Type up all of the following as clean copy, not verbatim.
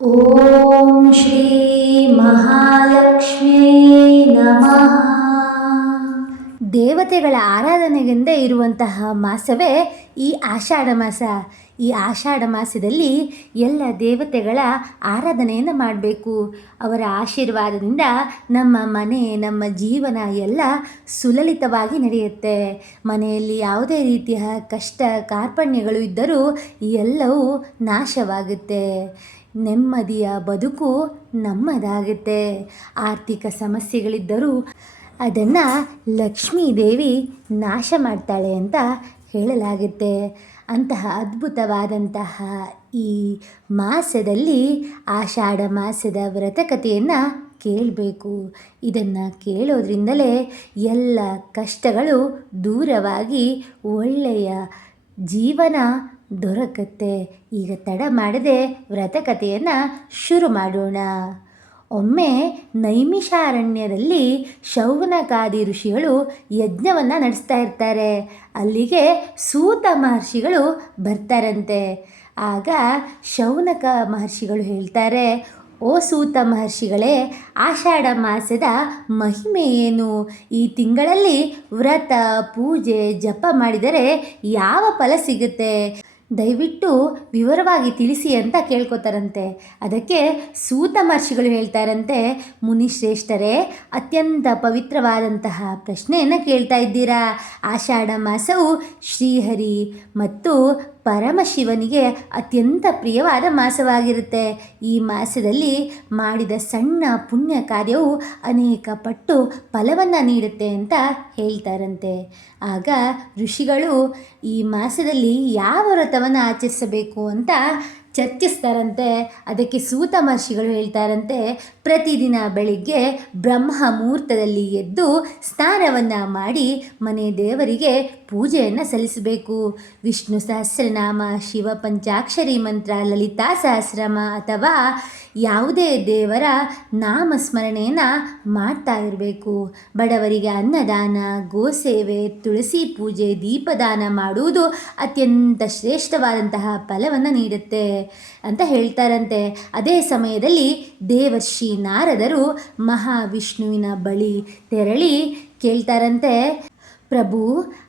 ಓಂ ಶ್ರೀ ಮಹಾಲಕ್ಷ್ಮೀ ನಮಃ. ದೇವತೆಗಳ ಆರಾಧನೆಗೆಂದೇ ಇರುವಂತಹ ಮಾಸವೇ ಈ ಆಷಾಢ ಮಾಸ. ಈ ಆಷಾಢ ಮಾಸದಲ್ಲಿ ಎಲ್ಲ ದೇವತೆಗಳ ಆರಾಧನೆಯನ್ನು ಮಾಡಬೇಕು. ಅವರ ಆಶೀರ್ವಾದದಿಂದ ನಮ್ಮ ಮನೆ, ನಮ್ಮ ಜೀವನ ಎಲ್ಲ ಸುಲಲಿತವಾಗಿ ನಡೆಯುತ್ತೆ. ಮನೆಯಲ್ಲಿ ಯಾವುದೇ ರೀತಿಯ ಕಷ್ಟ ಕಾರ್ಪಣ್ಯಗಳು ಇದ್ದರೂ ಎಲ್ಲವೂ ನಾಶವಾಗುತ್ತೆ. ನೆಮ್ಮದಿಯ ಬದುಕು ನಮ್ಮದಾಗುತ್ತೆ. ಆರ್ಥಿಕ ಸಮಸ್ಯೆಗಳಿದ್ದರೂ ಅದನ್ನು ಲಕ್ಷ್ಮೀ ದೇವಿ ನಾಶ ಮಾಡ್ತಾಳೆ ಅಂತ ಹೇಳಲಾಗುತ್ತೆ. ಅಂತಹ ಅದ್ಭುತವಾದಂತಹ ಈ ಮಾಸದಲ್ಲಿ ಆಷಾಢ ಮಾಸದ ವ್ರತಕಥೆಯನ್ನು ಕೇಳಬೇಕು. ಇದನ್ನು ಕೇಳೋದ್ರಿಂದಲೇ ಎಲ್ಲ ಕಷ್ಟಗಳು ದೂರವಾಗಿ ಒಳ್ಳೆಯ ಜೀವನ ದೊರಕತ್ತೆ. ಈಗ ತಡ ಮಾಡದೆ ವ್ರತಕಥೆಯನ್ನು ಶುರು ಮಾಡೋಣ. ಒಮ್ಮೆ ನೈಮಿಷಾರಣ್ಯದಲ್ಲಿ ಶೌನಕಾದಿ ಋಷಿಗಳು ಯಜ್ಞವನ್ನು ನಡೆಸ್ತಾ ಇರ್ತಾರೆ. ಅಲ್ಲಿಗೆ ಸೂತ ಮಹರ್ಷಿಗಳು ಬರ್ತಾರಂತೆ. ಆಗ ಶೌನಕ ಮಹರ್ಷಿಗಳು ಹೇಳ್ತಾರೆ, ಓ ಸೂತ ಮಹರ್ಷಿಗಳೇ, ಆಷಾಢ ಮಾಸದ ಮಹಿಮೆ ಏನು? ಈ ತಿಂಗಳಲ್ಲಿ ವ್ರತ, ಪೂಜೆ, ಜಪ ಮಾಡಿದರೆ ಯಾವ ಫಲ ಸಿಗುತ್ತೆ? ದಯವಿಟ್ಟು ವಿವರವಾಗಿ ತಿಳಿಸಿ ಅಂತ ಕೇಳ್ಕೊತಾರಂತೆ. ಅದಕ್ಕೆ ಸೂತ ಮಹರ್ಷಿಗಳು ಹೇಳ್ತಾರಂತೆ, ಮುನಿಶ್ರೇಷ್ಠರೇ, ಅತ್ಯಂತ ಪವಿತ್ರವಾದಂತಹ ಪ್ರಶ್ನೆಯನ್ನು ಕೇಳ್ತಾ ಇದ್ದೀರಾ. ಆಷಾಢ ಮಾಸವು ಶ್ರೀಹರಿ ಮತ್ತು ಪರಮಶಿವನಿಗೆ ಅತ್ಯಂತ ಪ್ರಿಯವಾದ ಮಾಸವಾಗಿರುತ್ತೆ. ಈ ಮಾಸದಲ್ಲಿ ಮಾಡಿದ ಸಣ್ಣ ಪುಣ್ಯ ಕಾರ್ಯವು ಅನೇಕ ಪಟ್ಟು ಫಲವನ್ನು ನೀಡುತ್ತೆ ಅಂತ ಹೇಳ್ತಾರಂತೆ. ಆಗ ಋಷಿಗಳು ಈ ಮಾಸದಲ್ಲಿ ಯಾವ ವ್ರತವನ್ನು ಆಚರಿಸಬೇಕು ಅಂತ ಚರ್ಚಿಸ್ತಾರಂತೆ. ಅದಕ್ಕೆ ಸೂತ ಮಹರ್ಷಿಗಳು ಹೇಳ್ತಾರಂತೆ, ಪ್ರತಿದಿನ ಬೆಳಿಗ್ಗೆ ಬ್ರಹ್ಮ ಮುಹೂರ್ತದಲ್ಲಿ ಎದ್ದು ಸ್ನಾನವನ್ನು ಮಾಡಿ ಮನೆ ದೇವರಿಗೆ ಪೂಜೆಯನ್ನು ಸಲ್ಲಿಸಬೇಕು. ವಿಷ್ಣು ಸಹಸ್ರನಾಮ, ಶಿವ ಪಂಚಾಕ್ಷರಿ ಮಂತ್ರ, ಲಲಿತಾ ಸಹಸ್ರನಾಮ ಅಥವಾ ಯಾವುದೇ ದೇವರ ನಾಮಸ್ಮರಣೆಯನ್ನು ಮಾಡ್ತಾ ಇರಬೇಕು. ಬಡವರಿಗೆ ಅನ್ನದಾನ, ಗೋಸೇವೆ, ತುಳಸಿ ಪೂಜೆ, ದೀಪದಾನ ಮಾಡುವುದು ಅತ್ಯಂತ ಶ್ರೇಷ್ಠವಾದಂತಹ ಫಲವನ್ನು ನೀಡುತ್ತೆ ಅಂತ ಹೇಳ್ತಾರಂತೆ. ಅದೇ ಸಮಯದಲ್ಲಿ ದೇವರ್ಷಿ ನಾರದರು ಮಹಾವಿಷ್ಣುವಿನ ಬಳಿ ತೆರಳಿ ಕೇಳ್ತಾರಂತೆ, ಪ್ರಭು,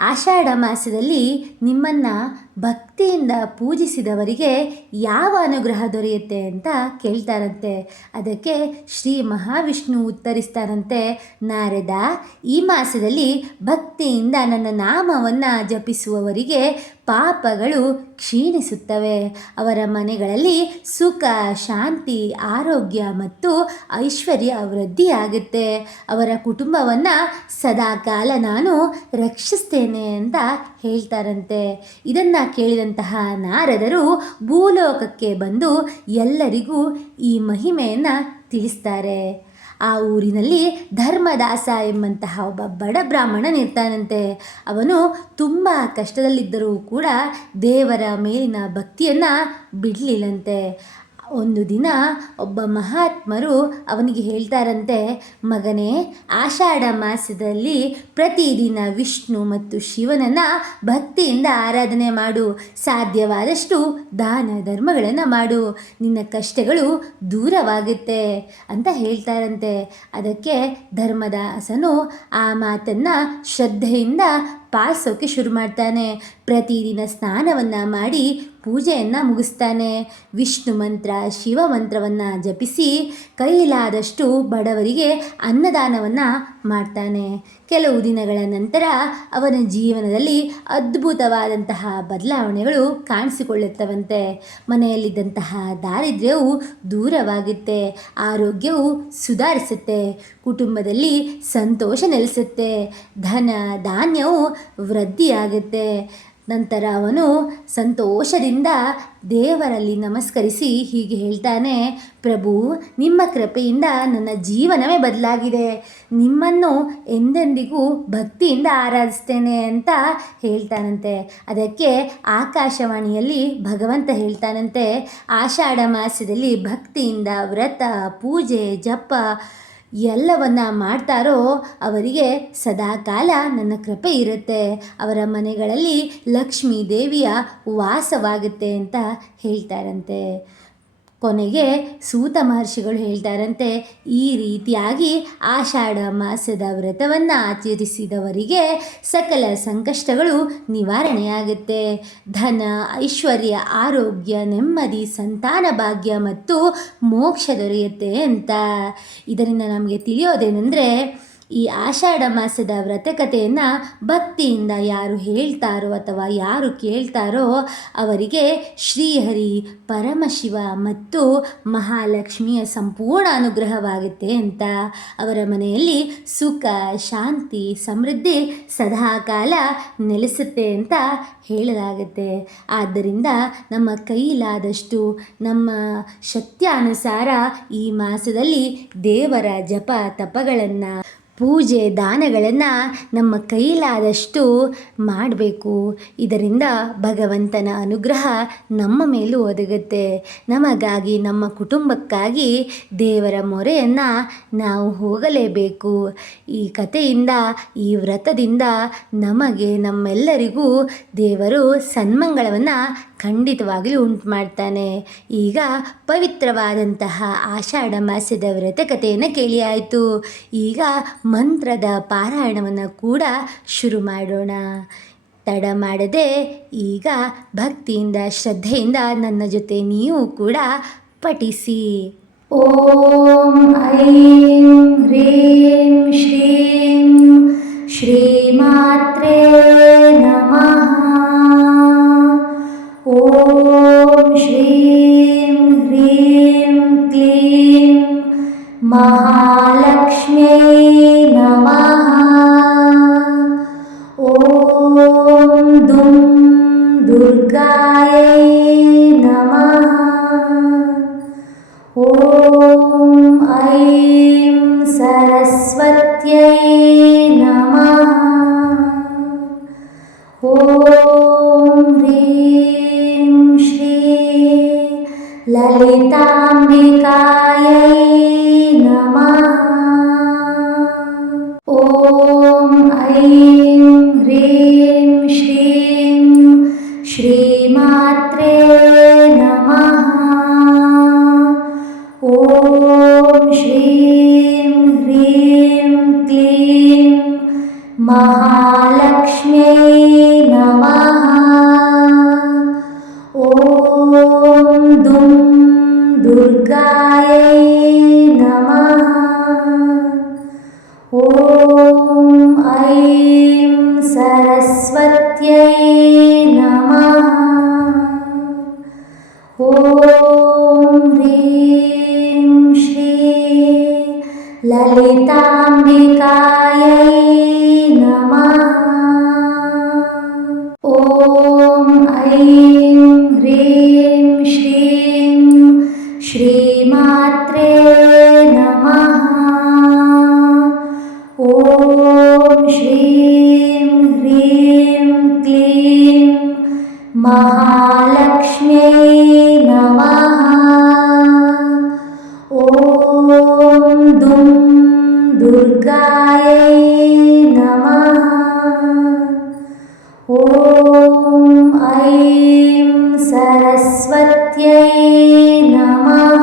ಆಷಾಢ ಮಾಸದಲ್ಲಿ ನಿಮ್ಮನ್ನು ಭಕ್ತಿಯಿಂದ ಪೂಜಿಸಿದವರಿಗೆ ಯಾವ ಅನುಗ್ರಹ ದೊರೆಯುತ್ತೆ ಅಂತ ಕೇಳ್ತಾರಂತೆ. ಅದಕ್ಕೆ ಶ್ರೀ ಮಹಾವಿಷ್ಣು ಉತ್ತರಿಸ್ತಾರಂತೆ, ನಾರದ, ಈ ಮಾಸದಲ್ಲಿ ಭಕ್ತಿಯಿಂದ ನನ್ನ ನಾಮವನ್ನು ಜಪಿಸುವವರಿಗೆ ಪಾಪಗಳು ಕ್ಷೀಣಿಸುತ್ತವೆ. ಅವರ ಮನೆಗಳಲ್ಲಿ ಸುಖ, ಶಾಂತಿ, ಆರೋಗ್ಯ ಮತ್ತು ಐಶ್ವರ್ಯ ವೃದ್ಧಿಯಾಗುತ್ತೆ. ಅವರ ಕುಟುಂಬವನ್ನು ಸದಾಕಾಲ ನಾನು ರಕ್ಷಿಸ್ತೇನೆ ಅಂತ ಹೇಳ್ತಾರಂತೆ. ಇದನ್ನು ಕೇಳಿದಂತಹ ನಾರದರು ಭೂಲೋಕಕ್ಕೆ ಬಂದು ಎಲ್ಲರಿಗೂ ಈ ಮಹಿಮೆಯನ್ನು ತಿಳಿಸ್ತಾರೆ. ಆ ಊರಿನಲ್ಲಿ ಧರ್ಮದಾಸ ಎಂಬಂತಹ ಒಬ್ಬ ಬಡ ಬ್ರಾಹ್ಮಣನಿರ್ತಾನಂತೆ. ಅವನು ತುಂಬ ಕಷ್ಟದಲ್ಲಿದ್ದರೂ ಕೂಡ ದೇವರ ಮೇಲಿನ ಭಕ್ತಿಯನ್ನು ಬಿಡಲಿಲ್ಲಂತೆ. ಒಂದು ದಿನ ಒಬ್ಬ ಮಹಾತ್ಮರು ಅವನಿಗೆ ಹೇಳ್ತಾರಂತೆ, ಮಗನೇ, ಆಷಾಢ ಮಾಸದಲ್ಲಿ ಪ್ರತಿದಿನ ವಿಷ್ಣು ಮತ್ತು ಶಿವನನ್ನು ಭಕ್ತಿಯಿಂದ ಆರಾಧನೆ ಮಾಡು. ಸಾಧ್ಯವಾದಷ್ಟು ದಾನ ಧರ್ಮಗಳನ್ನು ಮಾಡು. ನಿನ್ನ ಕಷ್ಟಗಳು ದೂರವಾಗುತ್ತೆ ಅಂತ ಹೇಳ್ತಾರಂತೆ. ಅದಕ್ಕೆ ಧರ್ಮದಾಸನು ಆ ಮಾತನ್ನು ಶ್ರದ್ಧೆಯಿಂದ ಪಾಲಿಸೋಕೆ ಶುರು ಮಾಡ್ತಾನೆ. ಪ್ರತಿದಿನ ಸ್ನಾನವನ್ನು ಮಾಡಿ ಪೂಜೆಯನ್ನು ಮುಗಿಸ್ತಾನೆ. ವಿಷ್ಣು ಮಂತ್ರ, ಶಿವ ಮಂತ್ರವನ್ನು ಜಪಿಸಿ ಕೈಲಾದಷ್ಟು ಬಡವರಿಗೆ ಅನ್ನದಾನವನ್ನು ಮಾಡ್ತಾನೆ. ಕೆಲವು ದಿನಗಳ ನಂತರ ಅವನ ಜೀವನದಲ್ಲಿ ಅದ್ಭುತವಾದಂತಹ ಬದಲಾವಣೆಗಳು ಕಾಣಿಸಿಕೊಳ್ಳುತ್ತವಂತೆ. ಮನೆಯಲ್ಲಿದ್ದಂತಹ ದಾರಿದ್ರ್ಯವು ದೂರವಾಗುತ್ತೆ, ಆರೋಗ್ಯವು ಸುಧಾರಿಸುತ್ತೆ, ಕುಟುಂಬದಲ್ಲಿ ಸಂತೋಷ ನೆಲೆಸುತ್ತೆ, ಧನ ಧಾನ್ಯವು ವೃದ್ಧಿಯಾಗುತ್ತೆ. ನಂತರ ಅವನು ಸಂತೋಷದಿಂದ ದೇವರಲ್ಲಿ ನಮಸ್ಕರಿಸಿ ಹೀಗೆ ಹೇಳ್ತಾನೆ, ಪ್ರಭು, ನಿಮ್ಮ ಕೃಪೆಯಿಂದ ನನ್ನ ಜೀವನವೇ ಬದಲಾಗಿದೆ. ನಿಮ್ಮನ್ನು ಎಂದೆಂದಿಗೂ ಭಕ್ತಿಯಿಂದ ಆರಾಧಿಸ್ತೇನೆ ಅಂತ ಹೇಳ್ತಾನಂತೆ. ಅದಕ್ಕೆ ಆಕಾಶವಾಣಿಯಲ್ಲಿ ಭಗವಂತ ಹೇಳ್ತಾನಂತೆ, ಆಷಾಢ ಮಾಸದಲ್ಲಿ ಭಕ್ತಿಯಿಂದ ವ್ರತ, ಪೂಜೆ, ಜಪ ಎಲ್ಲವನ್ನ ಮಾಡ್ತಾರೋ ಅವರಿಗೆ ಸದಾಕಾಲ ನನ್ನ ಕೃಪೆ ಇರುತ್ತೆ, ಅವರ ಮನೆಗಳಲ್ಲಿ ಲಕ್ಷ್ಮೀ ದೇವಿಯ ವಾಸವಾಗುತ್ತೆ ಅಂತ ಹೇಳ್ತಾರಂತೆ. ಕೊನೆಗೆ ಸೂತ ಮಹರ್ಷಿಗಳು ಹೇಳ್ತಾರಂತೆ, ಈ ರೀತಿಯಾಗಿ ಆಷಾಢ ಮಾಸದ ವ್ರತವನ್ನು ಆಚರಿಸಿದವರಿಗೆ ಸಕಲ ಸಂಕಷ್ಟಗಳು ನಿವಾರಣೆಯಾಗುತ್ತೆ. ಧನ, ಐಶ್ವರ್ಯ, ಆರೋಗ್ಯ, ನೆಮ್ಮದಿ, ಸಂತಾನ ಭಾಗ್ಯ ಮತ್ತು ಮೋಕ್ಷ ದೊರೆಯುತ್ತೆ ಅಂತ. ಇದರಿಂದ ನಮಗೆ ತಿಳಿಯೋದೇನೆಂದರೆ, ಈ ಆಷಾಢ ಮಾಸದ ವ್ರತಕಥೆಯನ್ನು ಭಕ್ತಿಯಿಂದ ಯಾರು ಹೇಳ್ತಾರೋ ಅಥವಾ ಯಾರು ಕೇಳ್ತಾರೋ ಅವರಿಗೆ ಶ್ರೀಹರಿ, ಪರಮಶಿವ ಮತ್ತು ಮಹಾಲಕ್ಷ್ಮಿಯ ಸಂಪೂರ್ಣ ಅನುಗ್ರಹವಾಗುತ್ತೆ ಅಂತ. ಅವರ ಮನೆಯಲ್ಲಿ ಸುಖ, ಶಾಂತಿ, ಸಮೃದ್ಧಿ ಸದಾಕಾಲ ನೆಲೆಸುತ್ತೆ ಅಂತ ಹೇಳಲಾಗುತ್ತೆ. ಆದ್ದರಿಂದ ನಮ್ಮ ಕೈಲಾದಷ್ಟು ನಮ್ಮ ಶಕ್ತ್ಯಾನುಸಾರ ಈ ಮಾಸದಲ್ಲಿ ದೇವರ ಜಪ ತಪಗಳನ್ನು, ಪೂಜೆ ದಾನಗಳನ್ನು ನಮ್ಮ ಕೈಲಾದಷ್ಟು ಮಾಡಬೇಕು. ಇದರಿಂದ ಭಗವಂತನ ಅನುಗ್ರಹ ನಮ್ಮ ಮೇಲೂ ಒದಗುತ್ತೆ. ನಮಗಾಗಿ, ನಮ್ಮ ಕುಟುಂಬಕ್ಕಾಗಿ ದೇವರ ಮೊರೆಯನ್ನು ನಾವು ಹೋಗಲೇಬೇಕು. ಈ ಕಥೆಯಿಂದ, ಈ ವ್ರತದಿಂದ ನಮಗೆ, ನಮ್ಮೆಲ್ಲರಿಗೂ ದೇವರು ಸನ್ಮಂಗಳವನ್ನು ಖಂಡಿತವಾಗಲೂ ಉಂಟು ಮಾಡ್ತಾನೆ. ಈಗ ಪವಿತ್ರವಾದಂತಹ ಆಷಾಢ ಮಾಸದ ವ್ರತಕಥೆಯನ್ನು ಕೇಳಿ ಆಯಿತು. ಈಗ ಮಂತ್ರದ ಪಾರಾಯಣವನ್ನು ಕೂಡ ಶುರು ಮಾಡೋಣ. ತಡ ಮಾಡದೆ ಈಗ ಭಕ್ತಿಯಿಂದ, ಶ್ರದ್ಧೆಯಿಂದ ನನ್ನ ಜೊತೆ ನೀವು ಕೂಡ ಪಠಿಸಿ. ಓಂ ಐಂ ಹ್ರೀಂ ಶ್ರೀಂ ಶ್ರೀಮಾತ್ರೇ ನಮಃ. ಓಂ ಶ್ರೀಂ ಹ್ರೀಂ ಕ್ಲೀಂ ಮಹಾಲಕ್ಷ್ಮ್ಯೈ ನಮಃ. ಓಂ ದುಂ ದುರ್ಗಾಯೈ ನಮಃ. ಓಂ ಐಂ ಸರಸ್ವತ್ಯೈ ನಮಃ. ಓಂ ಹ್ರೀಂ ಶ್ರೀ ಲಲಿತಾಂಬಿಕಾಯೈ ನಮಃ. ಓಂ ಐಂ ಹ್ರೀಂ ಶ್ರೀಂ ಶ್ರೀಮಾತ್ರೇ ನಮಃ. ಓಂ ಶ್ರೀಂ ಹ್ರೀಂ ಕ್ಲೀಂ ಮಹಾಲಕ್ಷ್ಮ್ಯೈ ನಮಃ. ಓಂ ದುಂ ದುರ್ಗಾಯೈ ನಮಃ. ಓಂ ಐಂ ಸರಸ್ವತ್ಯೈ ನಮಃ. ಓಂ ಹ್ರೀಂ ಶ್ರೀ ಲಲಿತಾಂಬಿಕಾಯೈ ನಮಃ. ಓಂ ಐಂ ಹ್ರೀಂ ಶ್ರೀಂ ಶ್ರೀಮಾತ್ರೇ ನಮಃ. ಓಂ ಶ್ರೀಂ ಹ್ರೀಂ ಕ್ಲೀಂ ಮಹಾಲಕ್ಷ್ಮ್ಯೈ ನಮಃ. ಓಂ ದುಂ ದುರ್ಗಾಯೈ ನಮಃ. ಓಂ ಐಂ ಸರಸ್ವತ್ಯೈ ನಮಃ.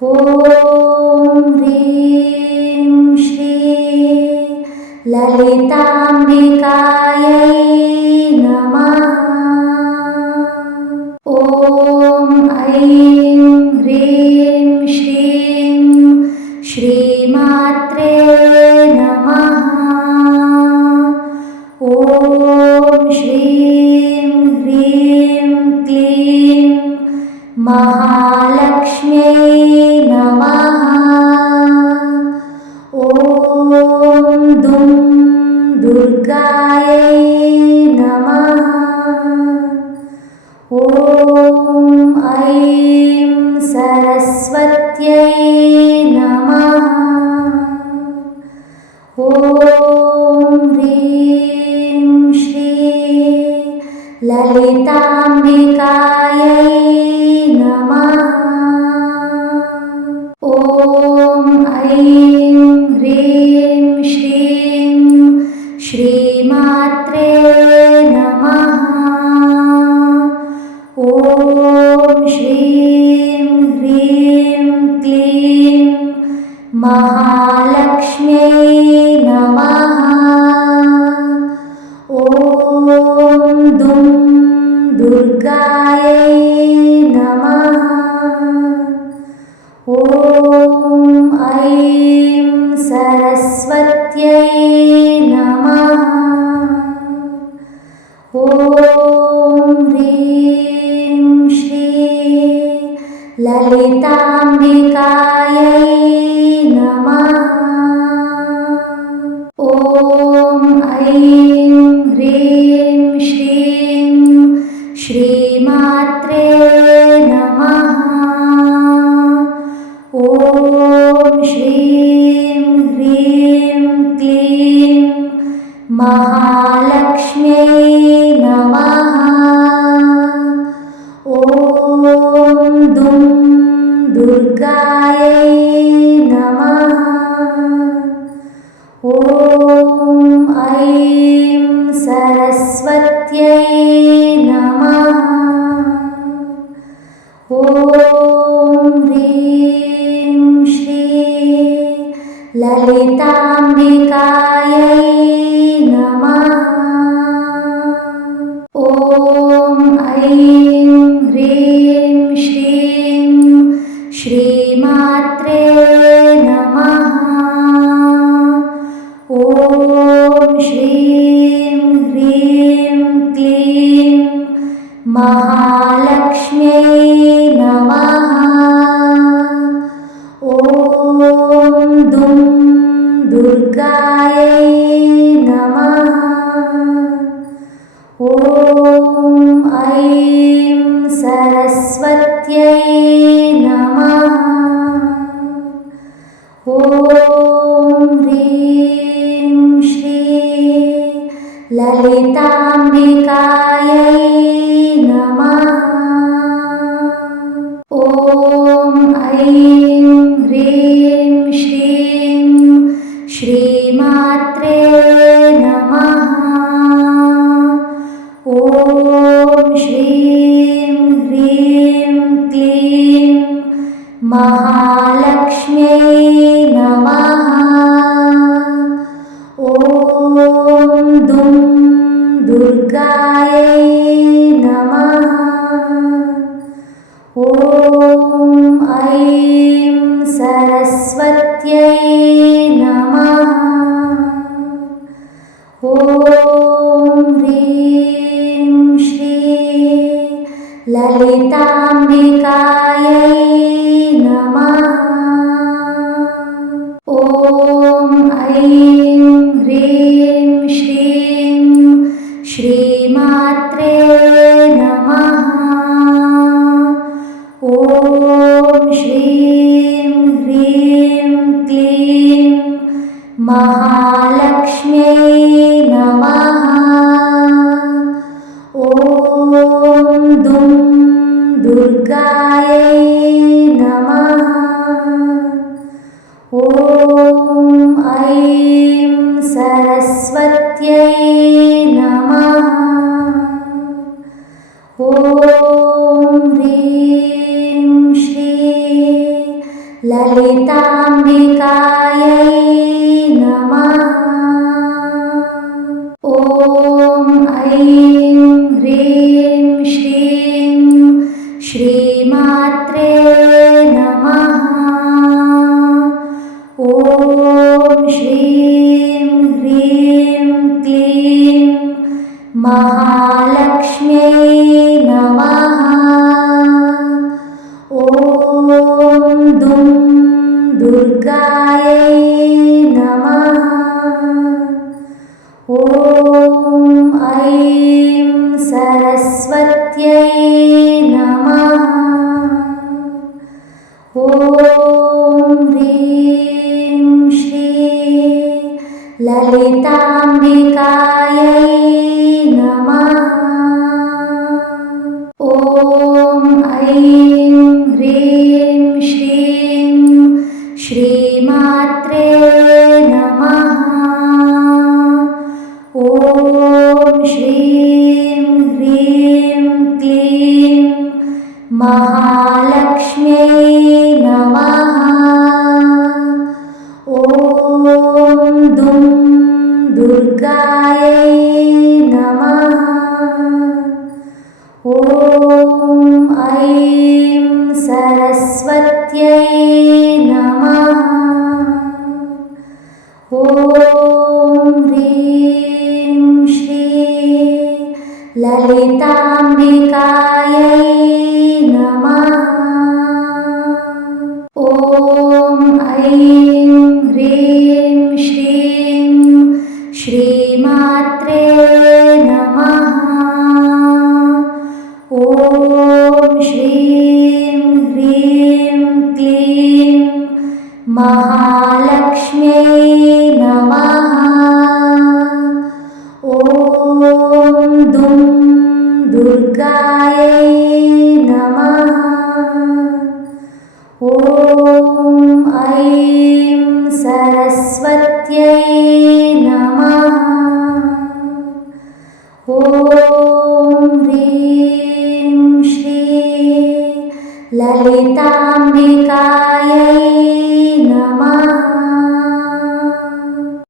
ಓಂ ಹ್ರೀಂ ಶ್ರೀ ಲಲಿತಾಂಬಿಕಾಯೈ ನಮಃ. ಓಂ ಐಂ ಹ್ರೀಂ ಶ್ರೀಂ ಶ್ರೀಮಾತ್ರೇ ನಮಃ. ಓಂ ಶ್ರೀಂ ಹ್ರೀಂ ಕ್ಲೀಂ ಮಹಾಲಕ್ಷ್ಮ್ಯೈ ನಮಃ. ಓಂ ದುಂ ದುರ್ಗಾಯೈ ನಮಃ. ಓಂ ಐಂ ಸರಸ್ವತ್ಯೈ ನಮಃ. ಓಂ ಹ್ರೀಂ ಶ್ರೀ ಲಲಿತಾಂಬಿಕಾಯೈ ನಮಃ. ह्रीं क्लीं महालक्ष्म्यै नमः। ॐ दुं दुर्गायै नमः। ॐ ऐं सरस्वत्यै नमः। ॐ ह्रीं श्री ललिताम्बिकायै नमः। ॐ ऐं ह्रीं श्रीं श्रीमात्रे नमः। ॐ श्रीं ह्रीं क्लीं महालक्ष्म्यै नमः। ॐ दुं दुर्गायै नमः। ॐ ऐं सरस्वत्यै नमः। ॐ ह्रीं श्री ललिताम्बिकायै नमः। ॐ ऐं ह्रीं श्रीं श्रीमात्रे नमः। ॐ श्रीं ह्रीं क्लीं महालक्ष्म्यै नमः। ॐ दुं दुर्गायै नमः। ॐ ऐं सरस्वत्यै नमः। ॐ ह्रीं श्री ललिताम्बिकायै नमः। ॐ ऐं ह्रीं श्रीं श्रीमात्रे नमः। ॐ श्रीं ह्रीं क्लीं महालक्ष्म्यै नमः। ॐ दुं दुर्गायै नमः। ॐ ऐं सरस्वत्यै नमः। ॐ ह्रीं श्री ललिताम्बिकायै नमः। ॐ ऐं ह्रीं श्रीं श्रीमात्रे नमः। ॐ श्रीं ह्रीं क्लीं महालक्ष्म्यै नमः। ॐ दुं दुर्गायै नमः। ॐ ऐं सरस्वत्यै नमः। ॐ ह्रीं श्री ललिताम्बिकायै नमः। ॐ ऐं ह्रीं श्रीं श्रीमात्रे नमः। ॐ श्रीं ह्रीं क्लीं महालक्ष्म्यै नमः। ॐ दुं दुर्गायै नमः। ॐ ऐं सरस्वत्यै नमः। ॐ ह्रीं श्री ललिताम्बिकायै नमः। ॐ ऐं ह्रीं श्रीं श्रीमात्रे नमः। ॐ श्रीं ह्रीं क्लीं महालक्ष्म्यै सरस्वत्यै नमः। ॐ ह्रीं श्रीं ललिताम्बिकायै नमः।